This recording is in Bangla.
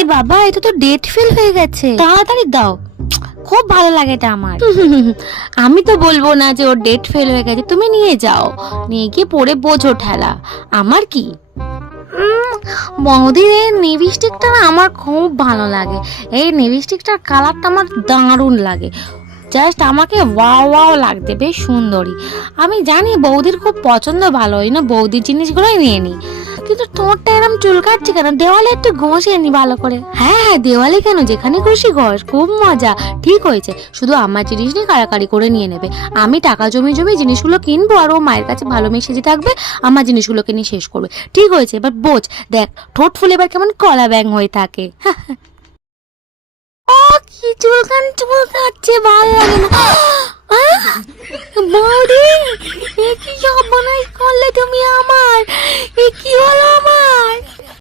এ বাবা, এটা তো ডেট ফেল হয়ে গেছে, তাড়াতাড়ি দাও। খুব ভালো লাগে এটা আমার। আমি তো বলবো না যে ওর ডেট ফেল হয়ে গেছে, তুমি নিয়ে যাও, নিয়ে গিয়ে পরে বোঝো ঠেলা, আমার কি। বৌদির এই লিপস্টিকটা না আমার খুব ভালো লাগে, এই লিপস্টিকটার কালারটা আমার দারুণ লাগে, জাস্ট আমাকে ওয়াও ওয়াও লাগছে, বেশ সুন্দরী। আমি জানি বৌদির খুব পছন্দ, ভালো হয় না বৌদির জিনিসগুলোই নিয়ে নিই, কিন্তু তোরটা এরকম চুলকাচ্ছে কেন? দেওয়ালে একটু ঘষে নি ভালো করে। হ্যাঁ হ্যাঁ, দেওয়ালে কেন, যেখানে খুশি ঘষ, খুব মজা। ঠিক হয়েছে, শুধু আমার জিনিস নিয়ে কাড়াকাড়ি করে নিয়ে নেবে, আমি টাকা জমি জমি জিনিসগুলো কিনবো আর ও মায়ের কাছে ভালো মেসেজে থাকবে, আমার জিনিসগুলোকে নিয়ে শেষ করবে। ঠিক হয়েছে, এবার বোঝ, দেখ ঠোঁট ফুলে এবার কেমন কলা ব্যাং হয়ে থাকে। ও কি চুলকাচ্ছে, ভালো লাগে না। বৌদি, এ কি সর্বনাশ করলে তুমি আমার, এ কি হলো আমার?